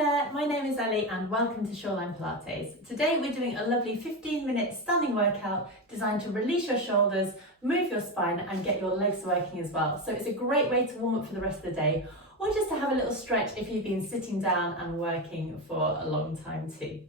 there, my name is Ellie and welcome to Shoreline Pilates. Today we're doing a lovely 15-minute standing workout designed to release your shoulders, move your spine and get your legs working as well. So it's a great way to warm up for the rest of the day or just to have a little stretch if you've been sitting down and working for a long time too.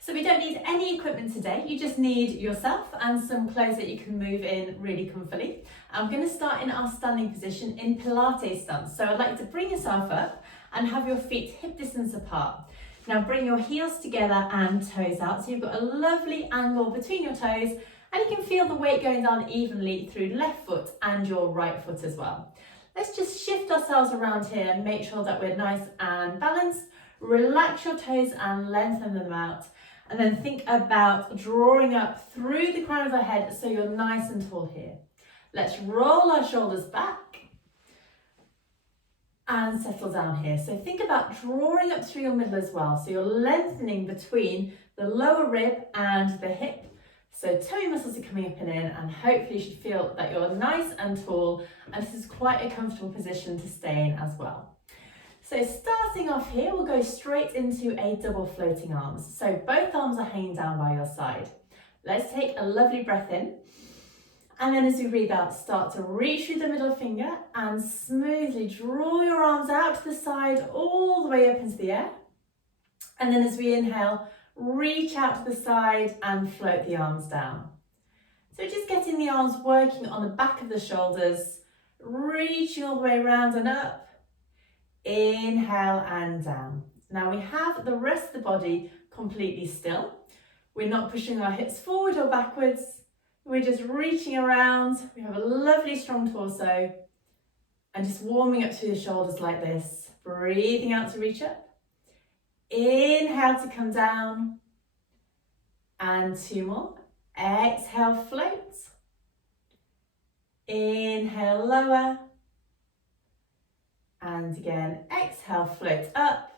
So we don't need any equipment today, you just need yourself and some clothes that you can move in really comfortably. I'm going to start in our standing position in Pilates stance. So I'd like you to bring yourself up and have your feet hip distance apart. Now bring your heels together and toes out, so you've got a lovely angle between your toes and you can feel the weight going down evenly through left foot and your right foot as well. Let's just shift ourselves around here and make sure that we're nice and balanced. Relax your toes and lengthen them out, and then think about drawing up through the crown of the head so you're nice and tall here. Let's roll our shoulders back and settle down here. So think about drawing up through your middle as well. So you're lengthening between the lower rib and the hip. So tummy muscles are coming up and in, and hopefully you should feel that you're nice and tall, and this is quite a comfortable position to stay in as well. So starting off here, we'll go straight into a double floating arms. So both arms are hanging down by your side. Let's take a lovely breath in. And then as we breathe out, start to reach through the middle finger and smoothly draw your arms out to the side, all the way up into the air. And then as we inhale, reach out to the side and float the arms down. So just getting the arms working on the back of the shoulders, reaching all the way around and up. Inhale and down. Now we have the rest of the body completely still. We're not pushing our hips forward or backwards. We're just reaching around. We have a lovely strong torso and just warming up through the shoulders like this. Breathing out to reach up. Inhale to come down. And two more. Exhale, float. Inhale, lower. And again, exhale, float up.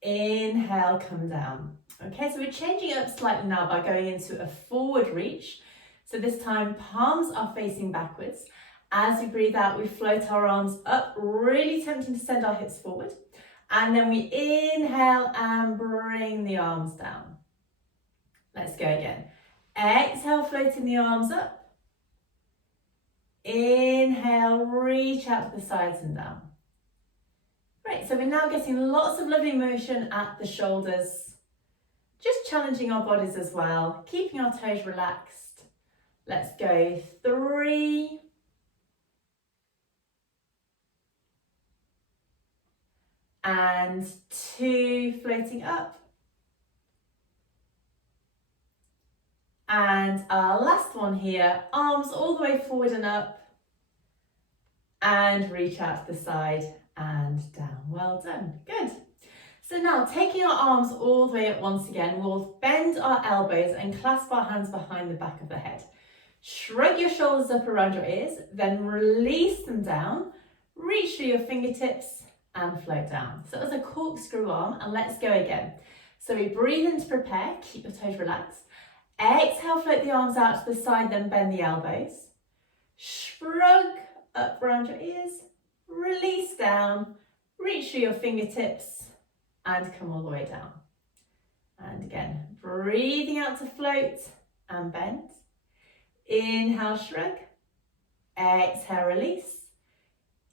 Inhale, come down. Okay, so we're changing it up slightly now by going into a forward reach. So this time palms are facing backwards. As we breathe out, we float our arms up, really tempting to send our hips forward. And then we inhale and bring the arms down. Let's go again. Exhale, floating the arms up. Inhale, reach out to the sides and down. Great, so we're now getting lots of lovely motion at the shoulders. Just challenging our bodies as well, keeping our toes relaxed. Let's go 3. And 2, floating up. And our last one here, arms all the way forward and up. And reach out to the side and down. Well done, good. So now taking our arms all the way up once again, we'll bend our elbows and clasp our hands behind the back of the head. Shrug your shoulders up around your ears, then release them down, reach through your fingertips and float down. So as a corkscrew arm, and let's go again. So we breathe in to prepare, keep your toes relaxed. Exhale, float the arms out to the side, then bend the elbows. Shrug up around your ears, release down, reach through your fingertips and come all the way down. And again, breathing out to float and bend. Inhale, shrug. Exhale, release.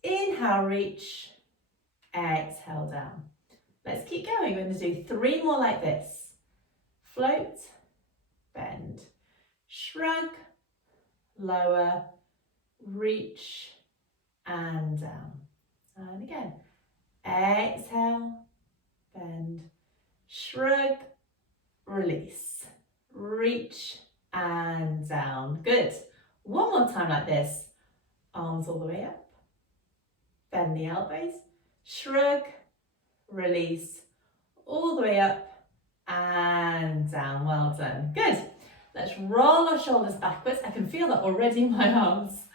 Inhale, reach. Exhale, down. Let's keep going. We're going to do 3 more like this. Float, bend, shrug, lower, reach and down. And again, exhale, bend, shrug, release, reach and down. Good. One more time like this. Arms all the way up, bend the elbows, shrug, release, all the way up and down. Well done. Good. Let's roll our shoulders backwards. I can feel that already in my arms.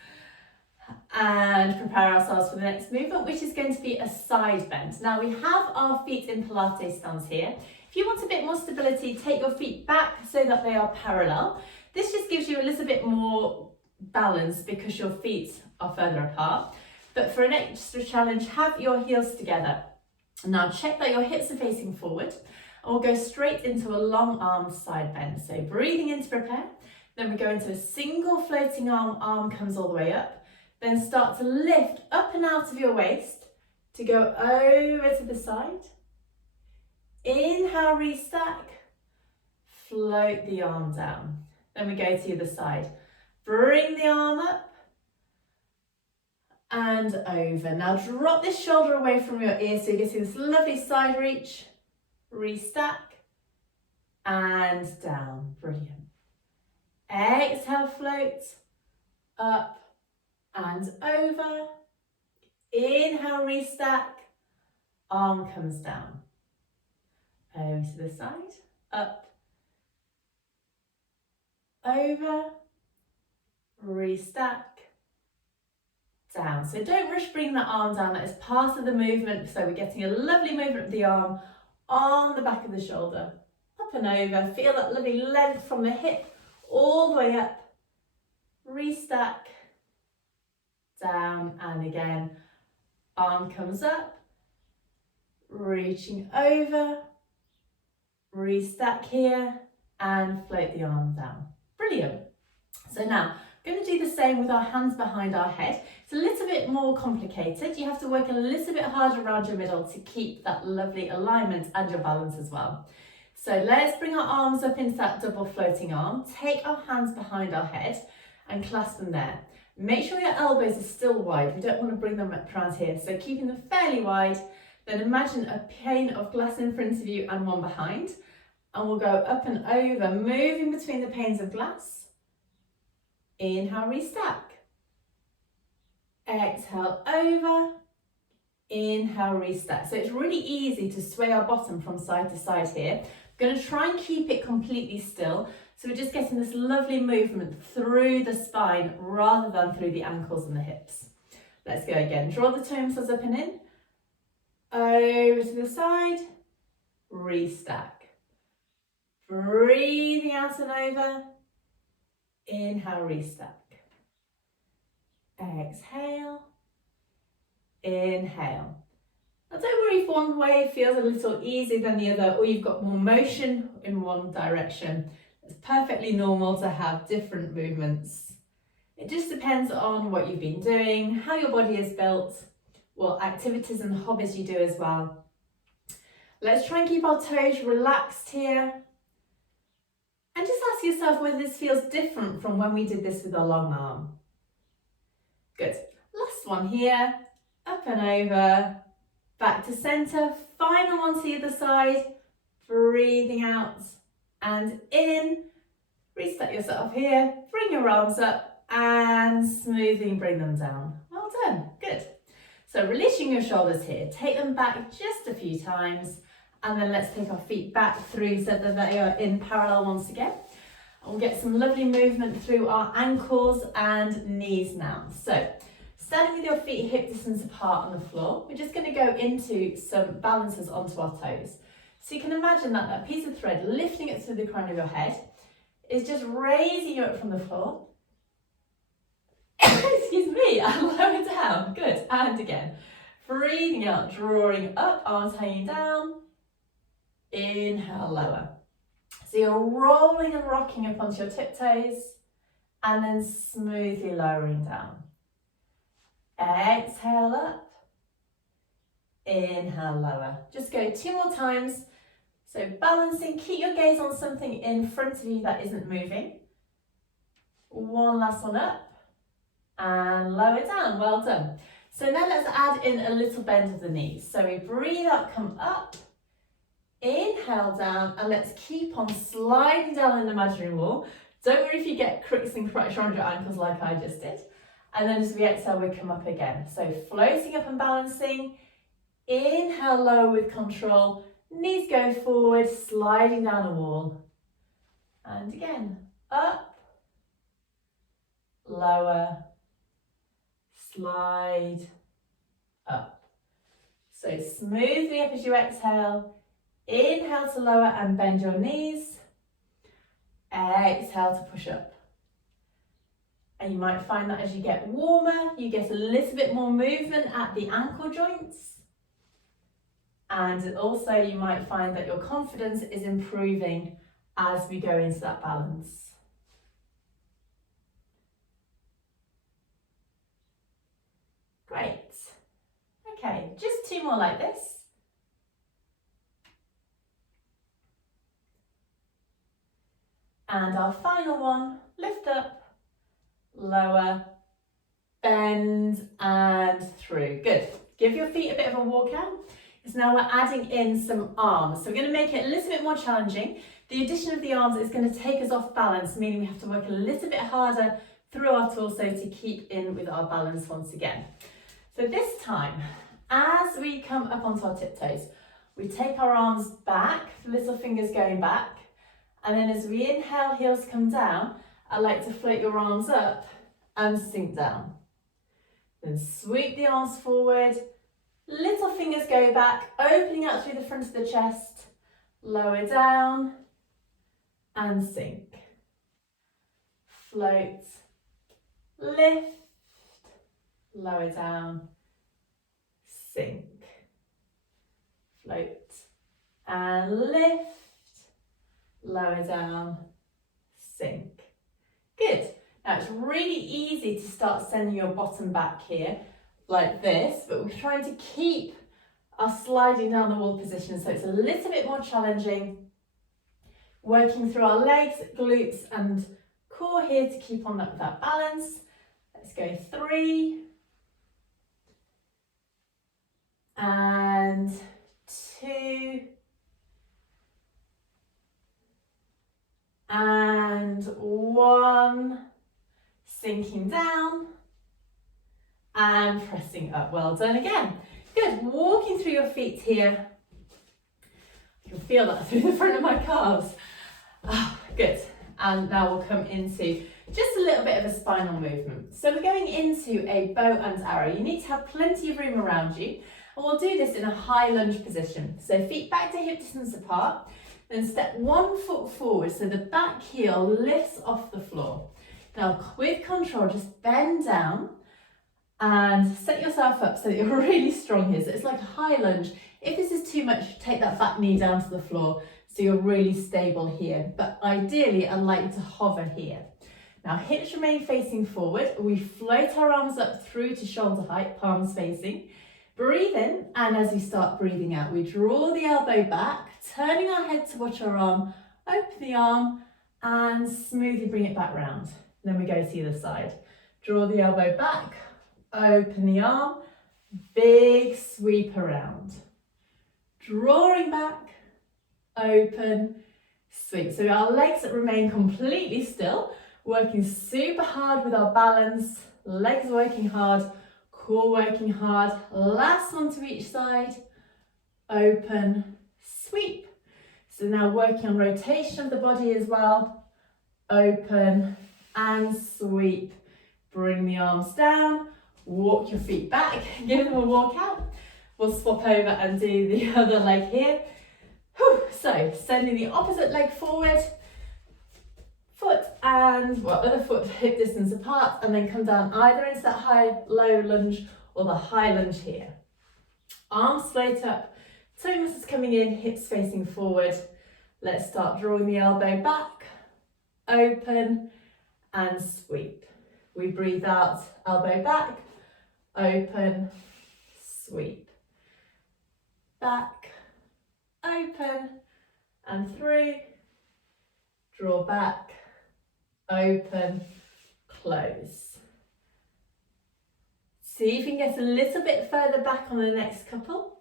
And prepare ourselves for the next movement, which is going to be a side bend. Now we have our feet in Pilates stance here. If you want a bit more stability, take your feet back so that they are parallel. This just gives you a little bit more balance because your feet are further apart. But for an extra challenge, have your heels together. Now check that your hips are facing forward, and we'll go straight into a long arm side bend. So breathing in to prepare, then we go into a single floating arm comes all the way up, then start to lift up and out of your waist to go over to the side. Inhale, restack, float the arm down. Then we go to the other side. Bring the arm up and over. Now drop this shoulder away from your ear so you can see this lovely side reach. Restack and down. Brilliant. Exhale, float up and over. Inhale, restack. Arm comes down. Over to the side. Up. Over. Restack. Down. So don't rush bringing that arm down. That is part of the movement. So we're getting a lovely movement of the arm on the back of the shoulder. Up and over. Feel that lovely length from the hip all the way up. Restack. Down and again. Arm comes up. Reaching over. Restack here and float the arm down. Brilliant. So now, going to do the same with our hands behind our head. It's a little bit more complicated. You have to work a little bit harder around your middle to keep that lovely alignment and your balance as well. So let's bring our arms up into that double floating arm. Take our hands behind our head and clasp them there. Make sure your elbows are still wide. We don't want to bring them around here. So keeping them fairly wide. Then imagine a pane of glass in front of you and one behind. And we'll go up and over, moving between the panes of glass. Inhale, restack. Exhale, over. Inhale, restack. So it's really easy to sway our bottom from side to side here. We're going to try and keep it completely still. So we're just getting this lovely movement through the spine rather than through the ankles and the hips. Let's go again. Draw the toe muscles up and in. Over to the side. Restack. Breathing out and over. Inhale, restack. Exhale. Inhale. Now don't worry if one way feels a little easier than the other, or you've got more motion in one direction. It's perfectly normal to have different movements. It just depends on what you've been doing, how your body is built, what activities and hobbies you do as well. Let's try and keep our toes relaxed here. And just ask yourself whether this feels different from when we did this with a long arm. Good. Last one here. Up and over. Back to centre. Final one to the other side. Breathing out and in. Reset yourself here. Bring your arms up and smoothly bring them down. Well done. Good. So releasing your shoulders here. Take them back just a few times. And then let's take our feet back through so that they are in parallel once again. And we'll get some lovely movement through our ankles and knees now. So, standing with your feet hip distance apart on the floor, we're just going to go into some balances onto our toes. So you can imagine that that piece of thread lifting it through the crown of your head is just raising you up from the floor. Excuse me, and lower down. Good. And again. Breathing out, drawing up, arms hanging down. Inhale, lower. So you're rolling and rocking up onto your tiptoes and then smoothly lowering down. Exhale up. Inhale, lower. Just go 2 more times. So balancing, keep your gaze on something in front of you that isn't moving. One last one up and lower down. Well done. So now let's add in a little bend of the knees. So we breathe out, come up. Inhale down, and let's keep on sliding down an imaginary wall. Don't worry if you get cricks and cracks around your ankles like I just did. And then as we exhale, we come up again. So floating up and balancing. Inhale, lower with control. Knees go forward, sliding down a wall. And again, up, lower, slide, up. So smoothly up as you exhale. Inhale to lower and bend your knees. Exhale to push up. And you might find that as you get warmer, you get a little bit more movement at the ankle joints. And also you might find that your confidence is improving as we go into that balance. Great. Okay, just 2 more like this. And our final one, lift up, lower, bend and through. Good. Give your feet a bit of a walk out. So now we're adding in some arms. So we're going to make it a little bit more challenging. The addition of the arms is going to take us off balance, meaning we have to work a little bit harder through our torso to keep in with our balance once again. So this time, as we come up onto our tiptoes, we take our arms back, little fingers going back, and then as we inhale, heels come down, I like to float your arms up and sink down. Then sweep the arms forward, little fingers go back, opening out through the front of the chest, lower down and sink. Float, lift, lower down, sink. Float and lift, lower down, sink. Good. Now it's really easy to start sending your bottom back here like this, but we're trying to keep our sliding down the wall position, so it's a little bit more challenging. Working through our legs, glutes and core here to keep on that balance. Let's go 3 and 2 and 1, sinking down and pressing up. Well done again. Good. Walking through your feet here. You can feel that through the front of my calves. Oh, good. And now we'll come into just a little bit of a spinal movement. So we're going into a bow and arrow. You need to have plenty of room around you. And we'll do this in a high lunge position. So feet back to hip distance apart. Then step 1 foot forward so the back heel lifts off the floor. Now with control, just bend down and set yourself up so that you're really strong here. So it's like a high lunge. If this is too much, take that back knee down to the floor so you're really stable here. But ideally, I'd like you to hover here. Now hips remain facing forward. We float our arms up through to shoulder height, palms facing. Breathe in, and as you start breathing out, we draw the elbow back, turning our head to watch our arm, open the arm, and smoothly bring it back round. Then we go to the other side. Draw the elbow back, open the arm, big sweep around. Drawing back, open, sweep. So our legs remain completely still, working super hard with our balance, legs working hard, core working hard. Last one to each side, open, sweep. So now working on rotation of the body as well, open and sweep. Bring the arms down, walk your feet back, give them a walk out. We'll swap over and do the other leg here. Whew. So sending the opposite leg forward, foot and other foot hip distance apart, and then come down either into that high low lunge or the high lunge here. Arms straight up, toe muscles coming in, hips facing forward. Let's start drawing the elbow back, open and sweep. We breathe out, elbow back, open, sweep. Back, open and through. Draw back, open, close. See if you can get a little bit further back on the next couple.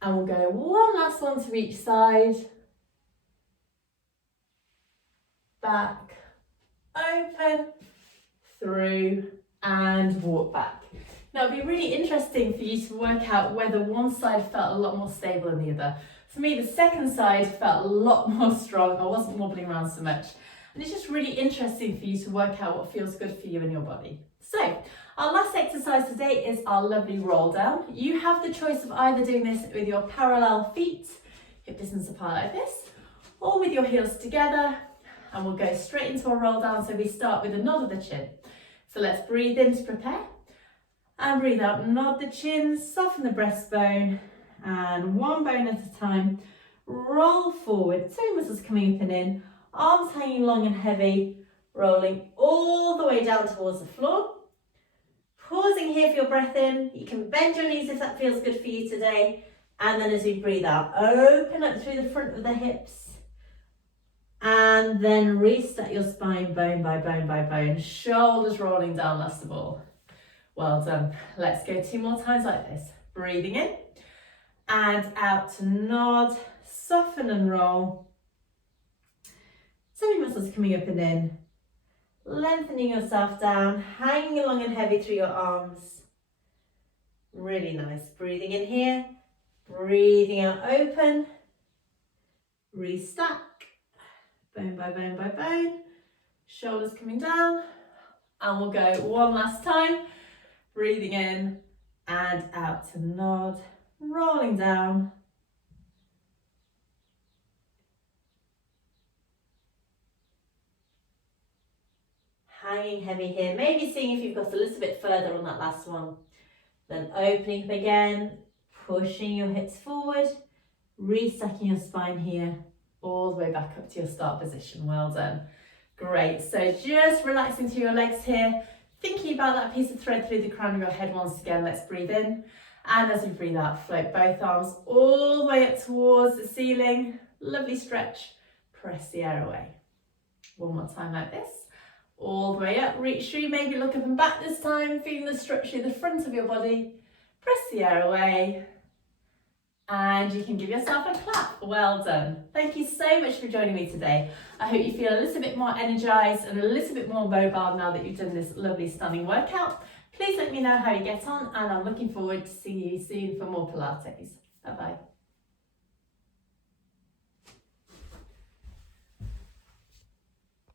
And we'll go one last one to each side. Back, open, through, and walk back. Now it'd be really interesting for you to work out whether one side felt a lot more stable than the other. For me, the second side felt a lot more strong. I wasn't wobbling around so much. And it's just really interesting for you to work out what feels good for you in your body. So our last exercise today is our lovely roll down. You have the choice of either doing this with your parallel feet, hip distance apart like this, or with your heels together. And we'll go straight into a roll down. So we start with a nod of the chin. So let's breathe in to prepare. And breathe out, nod the chin, soften the breastbone, and one bone at a time. Roll forward, toe muscles coming up and in, arms hanging long and heavy, rolling all the way down towards the floor. Pausing here for your breath in. You can bend your knees if that feels good for you today. And then as we breathe out, open up through the front of the hips. And then reset your spine bone by bone by bone. Shoulders rolling down last of all. Well done. Let's go 2 more times like this. Breathing in and out to nod, soften and roll. Tummy muscles coming up and in. Lengthening yourself down, hanging long and heavy through your arms. Really nice. Breathing in here, breathing out open. Restack. Bone by bone by bone. Shoulders coming down. And we'll go one last time. Breathing in and out to nod, rolling down. Hanging heavy here, maybe seeing if you've got a little bit further on that last one. Then opening up again, pushing your hips forward, restacking your spine here, all the way back up to your start position. Well done. Great, so just relaxing through your legs here, thinking about that piece of thread through the crown of your head once again. Let's breathe in, and as we breathe out, float both arms all the way up towards the ceiling. Lovely stretch, press the air away. One more time like this. All the way up, reach through, maybe look up and back this time, feeling the stretch through the front of your body. Press the air away, and you can give yourself a clap. Well done. Thank you so much for joining me today. I hope you feel a little bit more energized and a little bit more mobile now that you've done this lovely standing workout. Please let me know how you get on, and I'm looking forward to seeing you soon for more Pilates. Bye-bye.